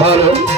ভালো।